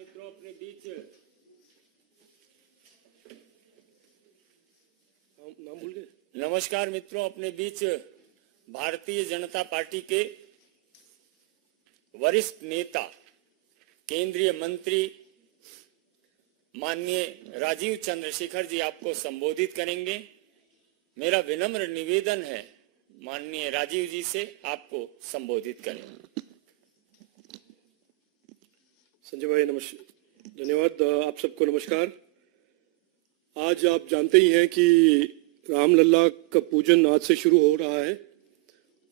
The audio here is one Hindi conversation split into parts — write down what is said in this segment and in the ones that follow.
मित्रों अपने बीच नाम भूल गए। नमस्कार मित्रों, अपने बीच भारतीय जनता पार्टी के वरिष्ठ नेता केंद्रीय मंत्री माननीय राजीव चंद्रशेखर जी आपको संबोधित करेंगे। मेरा विनम्र निवेदन है माननीय राजीव जी से आपको संबोधित करें। संजय भाई धन्यवाद। आप सबको नमस्कार। आज आप जानते ही हैं कि रामलला का पूजन आज से शुरू हो रहा है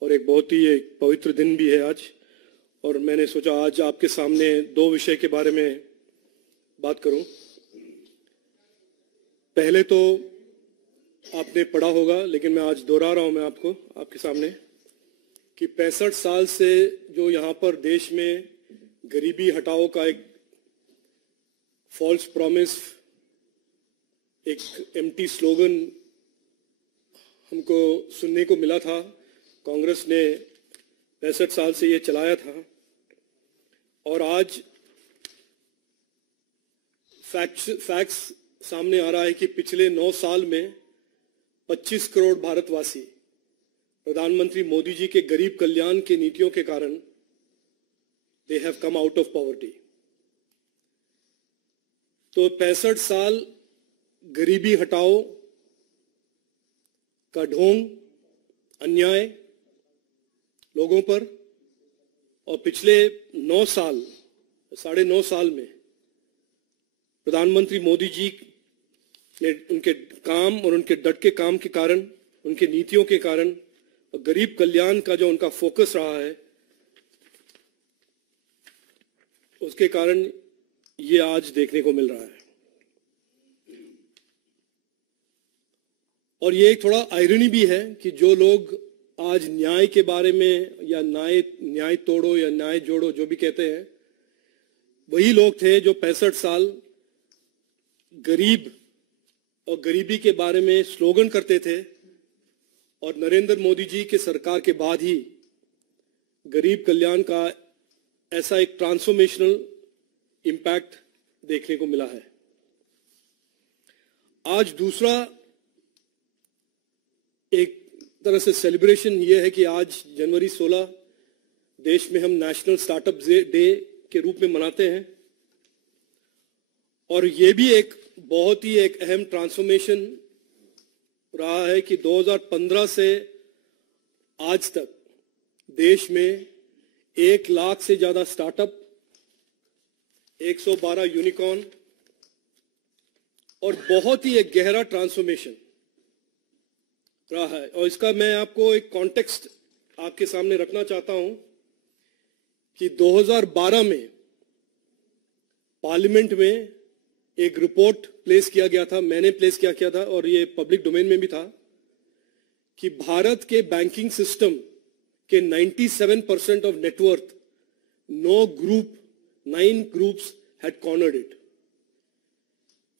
और एक बहुत ही एक पवित्र दिन भी है आज। और मैंने सोचा आज आपके सामने दो विषय के बारे में बात करूं। पहले तो आपने पढ़ा होगा, लेकिन मैं आज दोहरा रहा हूं मैं आपके सामने कि 65 साल से जो यहाँ पर देश में गरीबी हटाओ का एक फॉल्स प्रॉमिस, एक एम्प्टी स्लोगन हमको सुनने को मिला था। कांग्रेस ने 65 साल से ये चलाया था और आज फैक्ट्स सामने आ रहा है कि पिछले 9 साल में 25 करोड़ भारतवासी प्रधानमंत्री मोदी जी के गरीब कल्याण की नीतियों के कारण they have come out of poverty. तो 65 साल गरीबी हटाओ का ढोंग, अन्याय लोगों पर, और पिछले 9 साल, 9.5 साल में प्रधानमंत्री मोदी जी ने उनके काम और उनके डट के काम के कारण, उनके नीतियों के कारण, और गरीब कल्याण का जो उनका फोकस रहा है, उसके कारण ये आज देखने को मिल रहा है। और ये एक थोड़ा आयरनी भी है कि जो लोग आज न्याय के बारे में या न्याय तोड़ो या न्याय जोड़ो जो भी कहते हैं, वही लोग थे जो 65 साल गरीब और गरीबी के बारे में स्लोगन करते थे। और नरेंद्र मोदी जी के सरकार के बाद ही गरीब कल्याण का ऐसा एक ट्रांसफॉर्मेशनल इम्पैक्ट देखने को मिला है। आज दूसरा एक तरह से सेलिब्रेशन ये है कि आज जनवरी 16 देश में हम नेशनल स्टार्टअप डे के रूप में मनाते हैं। और ये भी एक बहुत ही एक अहम ट्रांसफॉर्मेशन रहा है कि 2015 से आज तक देश में 1 लाख से ज्यादा स्टार्टअप, 112 यूनिकॉर्न, और बहुत ही एक गहरा ट्रांसफॉर्मेशन रहा है। और इसका मैं आपको एक कॉन्टेक्स्ट आपके सामने रखना चाहता हूं कि 2012 में पार्लियामेंट में एक रिपोर्ट प्लेस किया गया था, मैंने प्लेस किया था और ये पब्लिक डोमेन में भी था, कि भारत के बैंकिंग सिस्टम के 97% of net worth 9 groups had cornered it.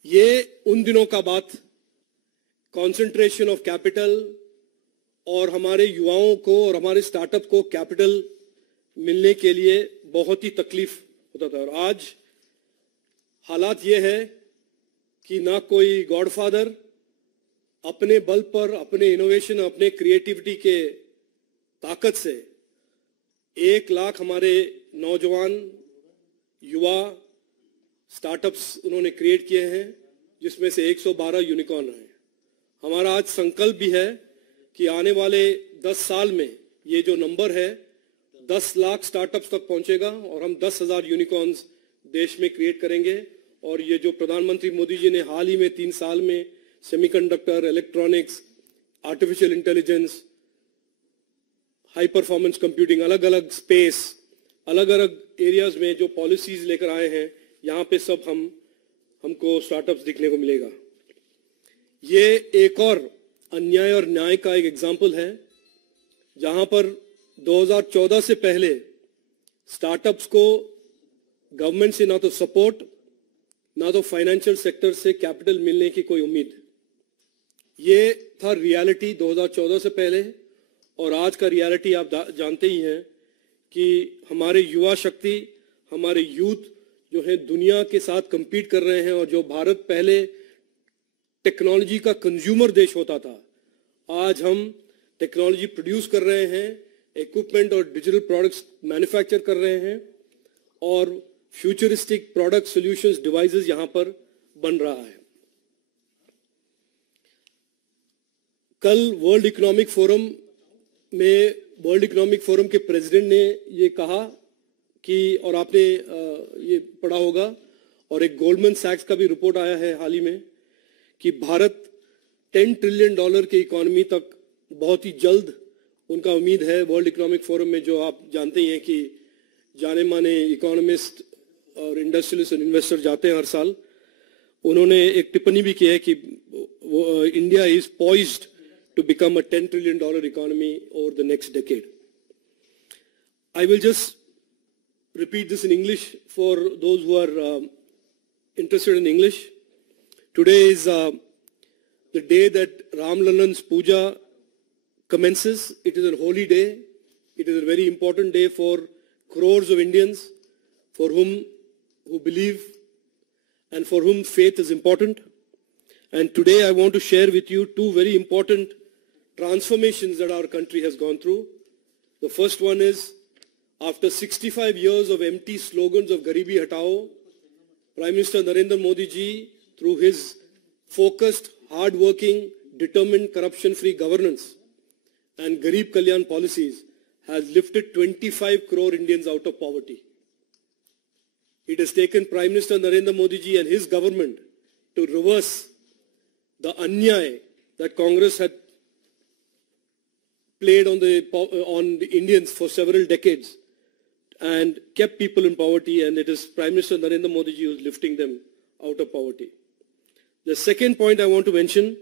ये उन दिनों का बात, कंसंट्रेशन ऑफ कैपिटल, और हमारे युवाओं को और हमारे स्टार्टअप को कैपिटल मिलने के लिए बहुत ही तकलीफ होता था। और आज हालात ये है कि ना कोई गॉडफादर, अपने बल पर, अपने इनोवेशन, अपने क्रिएटिविटी के ताकत से 1 लाख हमारे नौजवान युवा स्टार्टअप्स उन्होंने क्रिएट किए हैं, जिसमें से 112 यूनिकॉर्न हैं। हमारा आज संकल्प भी है कि आने वाले 10 साल में ये जो नंबर है 10 लाख स्टार्टअप्स तक पहुंचेगा और हम 10,000 यूनिकॉर्न्स देश में क्रिएट करेंगे। और ये जो प्रधानमंत्री मोदी जी ने हाल ही में 3 साल में semiconductor, electronics, artificial intelligence, high performance computing, अलग अलग स्पेस, अलग अलग एरियाज में जो पॉलिसीज लेकर आए हैं, यहाँ पे सब हमको स्टार्टअप्स दिखने को मिलेगा। ये एक और अन्याय और न्याय का एक एग्जाम्पल है, जहां पर 2014 से पहले स्टार्टअप्स को गवर्नमेंट से ना तो सपोर्ट, ना तो फाइनेंशियल सेक्टर से कैपिटल मिलने की कोई उम्मीद। ये था रियलिटी 2014 से पहले। और आज का रियलिटी आप जानते ही हैं कि हमारे युवा शक्ति, हमारे यूथ जो है दुनिया के साथ compete कर रहे हैं, और जो भारत पहले टेक्नोलॉजी का कंज्यूमर देश होता था, आज हम टेक्नोलॉजी प्रोड्यूस कर रहे हैं, इक्विपमेंट और डिजिटल प्रोडक्ट्स मैन्युफैक्चर कर रहे हैं, और फ्यूचरिस्टिक प्रोडक्ट सॉल्यूशंस डिवाइसेस यहां पर बन रहा है। कल वर्ल्ड इकोनॉमिक फोरम के प्रेसिडेंट ने ये कहा कि, और आपने ये पढ़ा होगा, और एक गोल्डमैन सैक्स का भी रिपोर्ट आया है हाल ही में, कि भारत $10 ट्रिलियन की इकोनॉमी तक बहुत ही जल्द, उनका उम्मीद है। वर्ल्ड इकोनॉमिक फोरम में, जो आप जानते ही हैं कि जाने माने इकोनॉमिस्ट और इंडस्ट्रियलिस्ट और इन्वेस्टर जाते हैं हर साल, उन्होंने एक टिप्पणी भी की है कि India is poised to become a $10 trillion economy over the next decade. I will just repeat this in English for those who are interested in English. Today is the day that Ram Lalan's puja commences. It is a holy day. It is a very important day for crores of Indians who believe and for whom faith is important. And today I want to share with you two very important transformations that our country has gone through. The first one is, after 65 years of empty slogans of Garibi Hatao, Prime Minister Narendra Modi ji, through his focused, hard-working, determined, corruption-free governance and Garib Kalyan policies, has lifted 25 crore Indians out of poverty. It has taken Prime Minister Narendra Modi ji and his government to reverse the anyay that Congress had played on the Indians for several decades and kept people in poverty, and it is Prime Minister Narendra Modi ji who is lifting them out of poverty. The second point I want to mention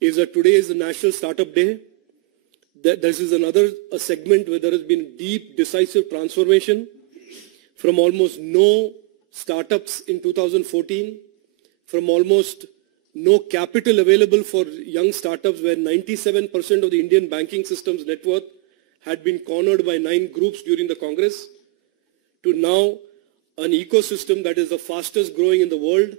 is that today is the National Startup Day. This is a segment where there has been deep, decisive transformation from almost no startups in 2014, from almost no capital available for young startups, where 97% of the Indian banking system's net worth had been cornered by 9 groups during the Congress, to now an ecosystem that is the fastest growing in the world.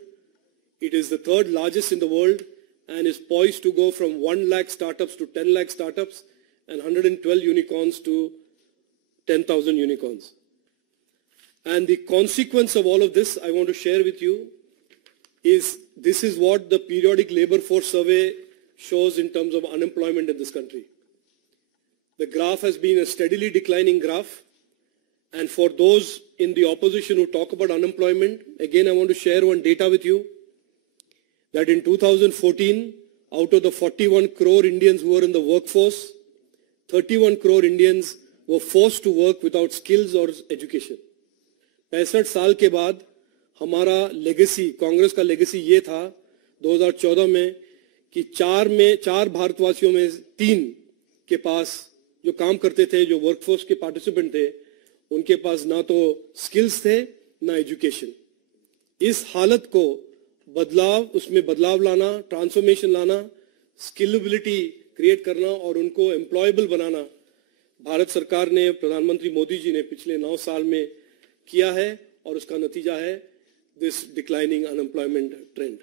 It is the third largest in the world and is poised to go from 1 lakh startups to 10 lakh startups and 112 unicorns to 10,000 unicorns. And the consequence of all of this I want to share with you is, this is what the periodic labor force survey shows in terms of unemployment in this country. The graph has been a steadily declining graph. And for those in the opposition who talk about unemployment, again I want to share one data with you, that in 2014, out of the 41 crore Indians who were in the workforce, 31 crore Indians were forced to work without skills or education. 65 साल के बाद हमारा लेगेसी, कांग्रेस का लेगेसी ये था 2014 में कि 4 भारतवासियों में 3 के पास जो काम करते थे, जो वर्कफोर्स के पार्टिसिपेंट थे, उनके पास ना तो स्किल्स थे ना एजुकेशन। इस हालत को उसमें बदलाव लाना, ट्रांसफॉर्मेशन लाना, स्किलेबिलिटी क्रिएट करना और उनको एम्प्लॉयबल बनाना भारत सरकार ने, प्रधानमंत्री मोदी जी ने पिछले 9 साल में किया है, और उसका नतीजा है this declining unemployment trend.